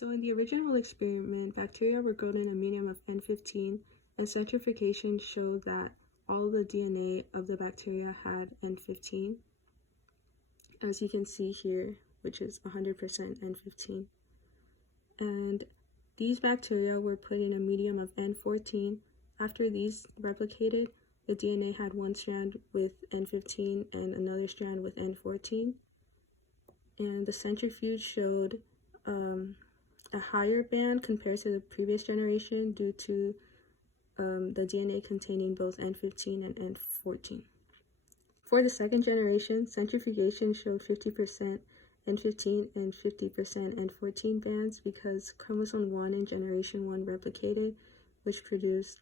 So in the original experiment, bacteria were grown in a medium of N15, and centrifugation showed that all the DNA of the bacteria had N15, as you can see here, which is 100% N15. And these bacteria were put in a medium of N14. After these replicated, the DNA had one strand with N15 and another strand with N14. And the centrifuge showed a higher band compared to the previous generation due to the DNA containing both N15 and N14. For the second generation, centrifugation showed 50% N15 and 50% N14 bands because chromosome 1 in generation 1 replicated, which produced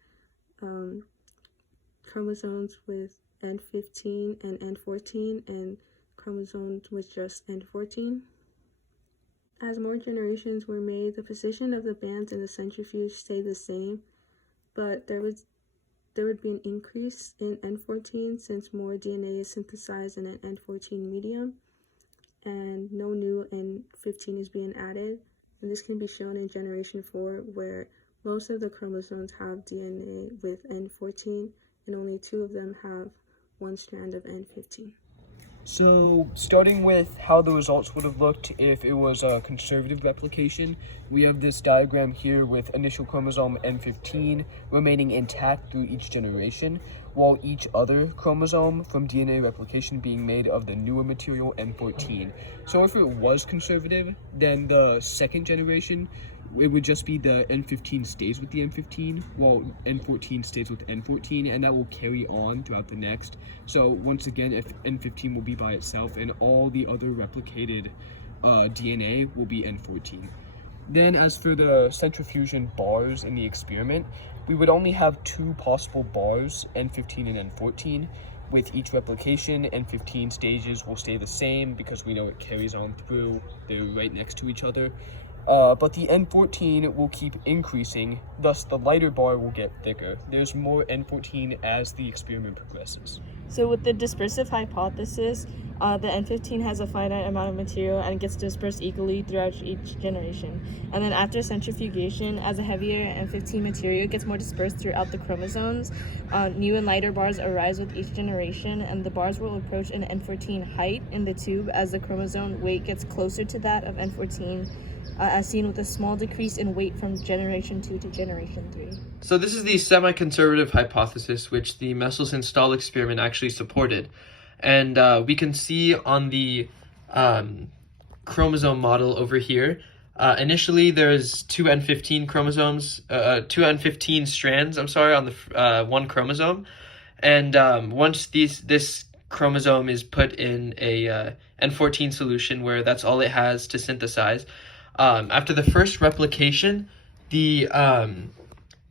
chromosomes with N15 and N14 and chromosomes with just N14. As more generations were made, the position of the bands in the centrifuge stayed the same, but there would be an increase in N14 since more DNA is synthesized in an N14 medium, and no new N15 is being added. And this can be shown in generation 4, where most of the chromosomes have DNA with N14, and only 2 of them have one strand of N15. So, starting with how the results would have looked if it was a conservative replication, we have this diagram here with initial chromosome N15 remaining intact through each generation, while each other chromosome from DNA replication being made of the newer material N14. So if it was conservative, then the second generation, it would just be the N15 stays with the N15, while N14 stays with N14, and that will carry on throughout the next. So once again, if N15 will be by itself, and all the other replicated DNA will be N14. Then as for the centrifugation bars in the experiment, we would only have 2 possible bars, N15 and N14. With each replication, N15 stages will stay the same because we know it carries on through, they're right next to each other. But the N14 will keep increasing, thus the lighter bar will get thicker. There's more N14 as the experiment progresses. So with the dispersive hypothesis, the N15 has a finite amount of material and gets dispersed equally throughout each generation. And then after centrifugation, as a heavier N15 material gets more dispersed throughout the chromosomes, new and lighter bars arise with each generation, and the bars will approach an N14 height in the tube as the chromosome weight gets closer to that of N14. As seen with a small decrease in weight from generation 2 to generation 3. So this is the semi-conservative hypothesis, which the Meselson-Stahl experiment actually supported. And we can see on the chromosome model over here, initially there's 2 N15 chromosomes, 2 N15 strands, on the one chromosome. And once this chromosome is put in a N14 solution where that's all it has to synthesize, after the first replication, the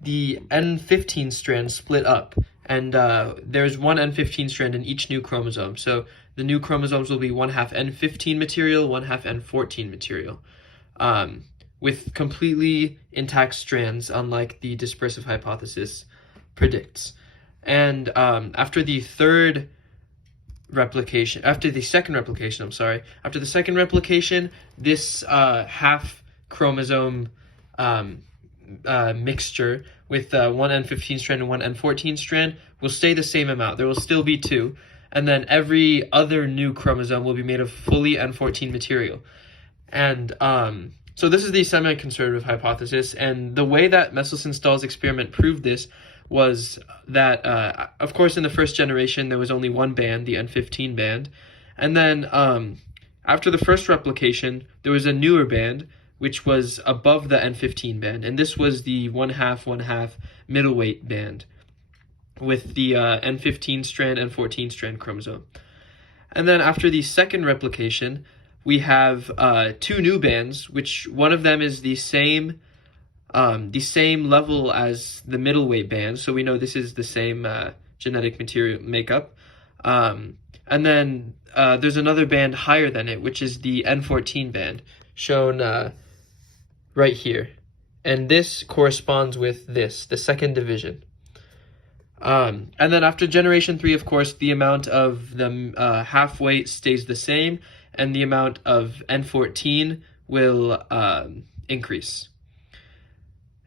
N15 strand split up, and there's one N15 strand in each new chromosome. So the new chromosomes will be 1/2 N15 material, 1/2 N14 material, with completely intact strands, unlike the dispersive hypothesis predicts. And after the second replication, this half chromosome mixture with one N15 strand and one N14 strand will stay the same amount. There will still be 2, and then every other new chromosome will be made of fully N14 material. And so this is the semi-conservative hypothesis, and the way that Meselson-Stahl's experiment proved this was that, of course, in the first generation, there was only one band, the N15 band. And then after the first replication, there was a newer band, which was above the N15 band. And this was the 1/2 middleweight band with the N15 strand and 14 strand chromosome. And then after the second replication, we have 2 new bands, which one of them is the same level as the middleweight band, so we know this is the same genetic material makeup. And then there's another band higher than it, which is the N14 band, shown right here. And this corresponds with the second division. And then after generation 3, of course, the amount of the half weight stays the same, and the amount of N14 will increase.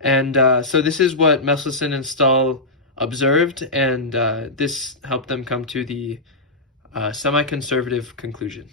And so this is what Meselson and Stahl observed, and this helped them come to the semi-conservative conclusion.